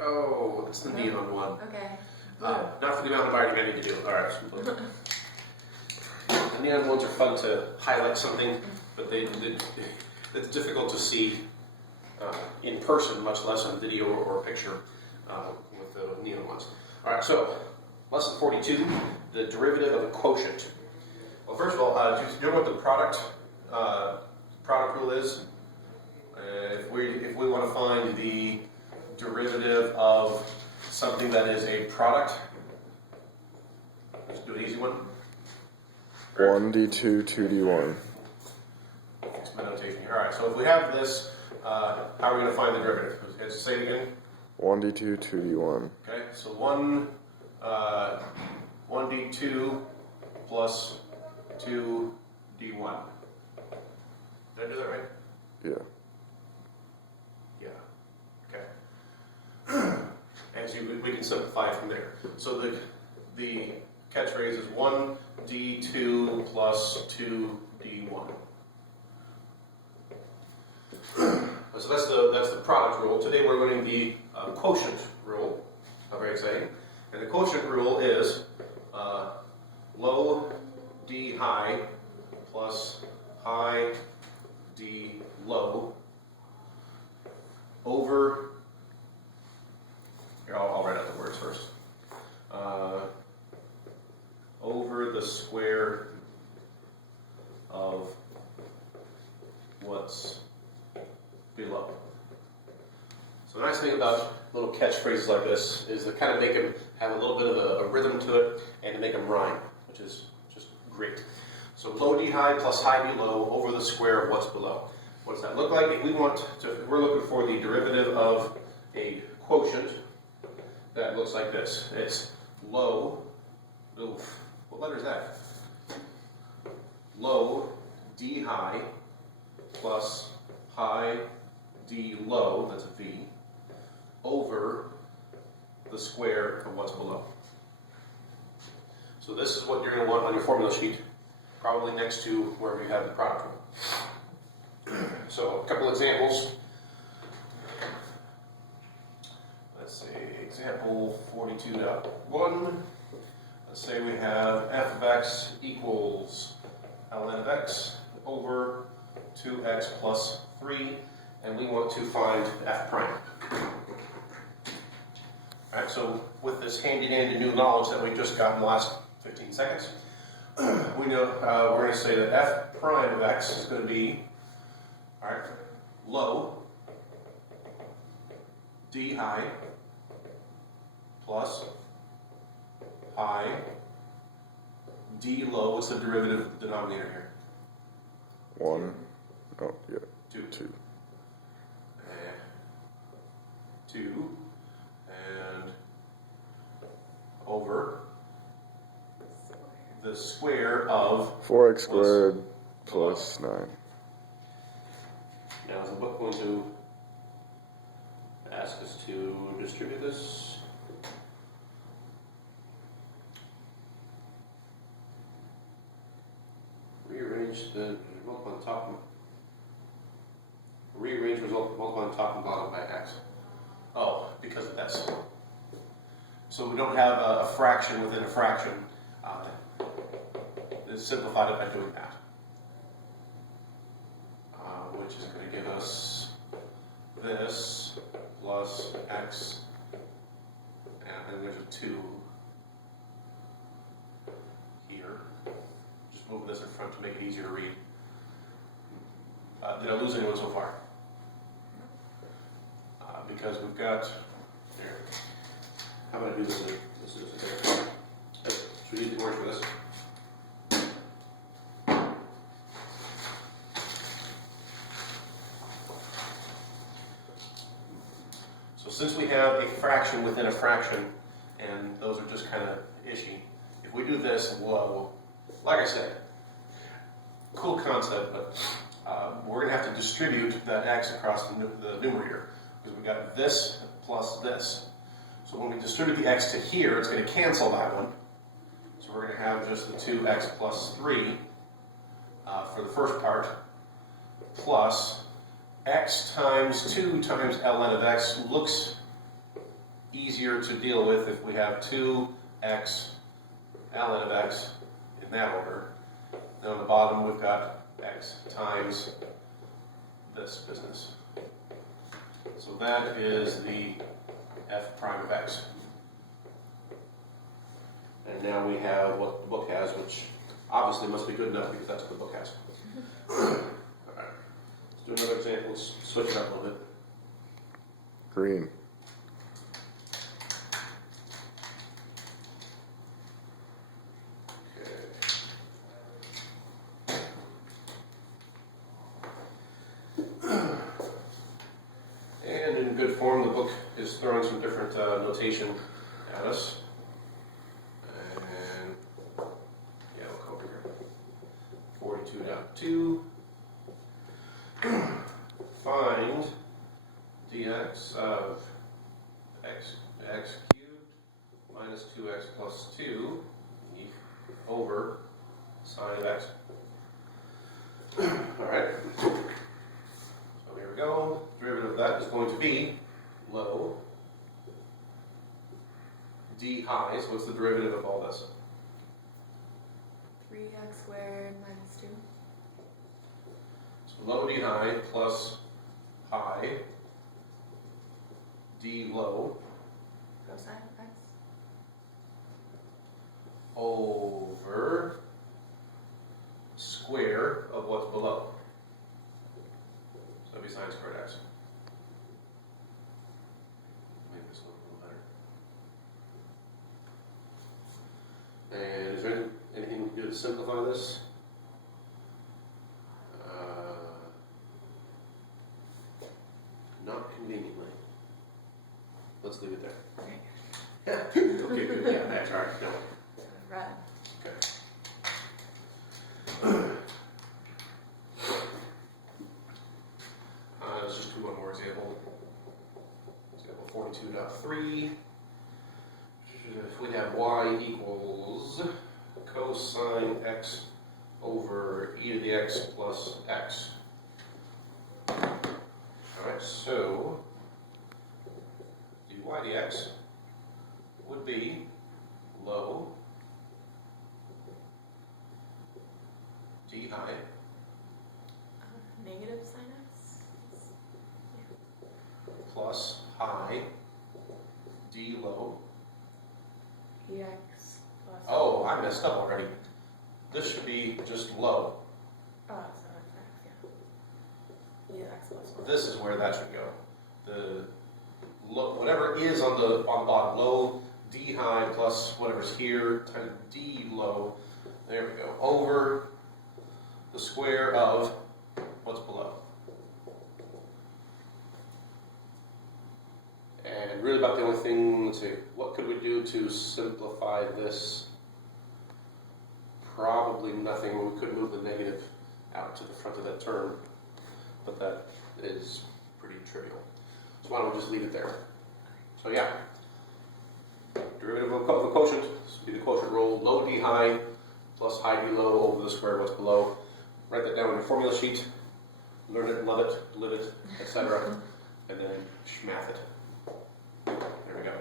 Oh, it's the neon one. Okay. Not for the amount of writing I need to do. All right. The neon ones are fun to highlight something, but it's difficult to see in person, much less on video or picture with the neon ones. All right, so lesson 42, the derivative of a quotient. Well, first of all, do you know what the product rule is? If we want to find the derivative of something that is a product, let's do an easy one. 1d2, 2d1. Fix my notation here. All right, so if we have this, how are we going to find the derivative? Let's say it again. 1d2, 2d1. Okay, so 1d2 plus 2d1. Did I do that right? Yeah. Yeah. Okay. And so we can simplify it from there. So the catchphrase is 1d2 plus 2d1. So that's the product rule. Today we're learning the quotient rule. Not very exciting. And the quotient rule is low d high plus high d low over. Here, I'll write out the words first. Over the square of what's below. So the nice thing about little catchphrases like this is to kind of make them have a little bit of a rhythm to it and to make them rhyme, which is just great. So low d high plus high d low over the square of what's below. What does that look like? If we're looking for the derivative of a quotient, that looks like this. It's low, oof, what letter is that? Low d high plus high d low, that's a v, over the square of what's below. So this is what you're going to want on your formula sheet, probably next to wherever you have the product rule. So a couple examples. Let's see, example 42.1. Let's say we have f of x equals ln of x over 2x plus 3, and we want to find f prime. All right, so with this handy-dandy new knowledge that we just got in the last 15 seconds, we know we're going to say that f prime of x is going to be, all right, low d high plus high d low. What's the derivative denominator here? 1. Oh, yeah. 2. 2. 2 and over the square of 4x squared plus 9. Now is the book going to ask us to distribute this? Rearrange the result on top. Rearrange result both on top and bottom by x. Oh, because of this. So we don't have a fraction within a fraction. It's simplified it by doing that. Which is going to give us this plus x, and then there's a 2 here. Just move this in front to make it easier to read. Did I lose anyone so far? Because we've got, here, how about I do this? This is there. Should we use the orange for this? So since we have a fraction within a fraction, and those are just kind of ishy, if we do this, well, like I said, cool concept, but we're going to have to distribute that x across the numerator, because we've got this plus this. So when we distribute the x to here, it's going to cancel that one. So we're going to have just the 2x plus 3 for the first part, plus x times 2 times ln of x looks easier to deal with if we have 2x, ln of x in that order. And on the bottom we've got x times this business. So that is the f prime of x. And now we have what the book has, which obviously must be good enough because that's what the book has. Alright, let's do another example. Let's switch it up a little bit. Green. And in good form, the book is throwing some different notation at us. And yeah, we'll come over here. 42.2. Find dx of x cubed minus 2x plus 2 over sine of x. All right. So here we go. Derivative of that is going to be low d high. So what's the derivative of all this? 3x squared minus 2. So low d high plus high d low Cosine of x. over square of what's below. So that'd be sine squared x. Make this look a little better. And is there anything we can do to simplify this? Not conveniently. Let's leave it there. Okay, good. Yeah, that's all right. No. Red. Okay. Let's just do one more example. Example 42.3. If we have y equals cosine x over e to the x plus x. Alright, so dy dx would be low d high Negative sin x. plus high d low. Ex plus. Oh, I messed up already. This should be just low. Oh, that's not x, yeah. Ex plus 1. This is where that should go. The low, whatever is on the bottom, low d high plus whatever's here times d low. There we go. Over the square of what's below. And really about the only thing, let's see, what could we do to simplify this? Probably nothing. We could move the negative out to the front of that term, but that is pretty trivial. So why don't we just leave it there? So yeah, derivative of the quotient, this would be the quotient rule, low d high plus high d low over the square of what's below. Write that down on your formula sheet, learn it, love it, live it, etc., and then schmath it. There we go.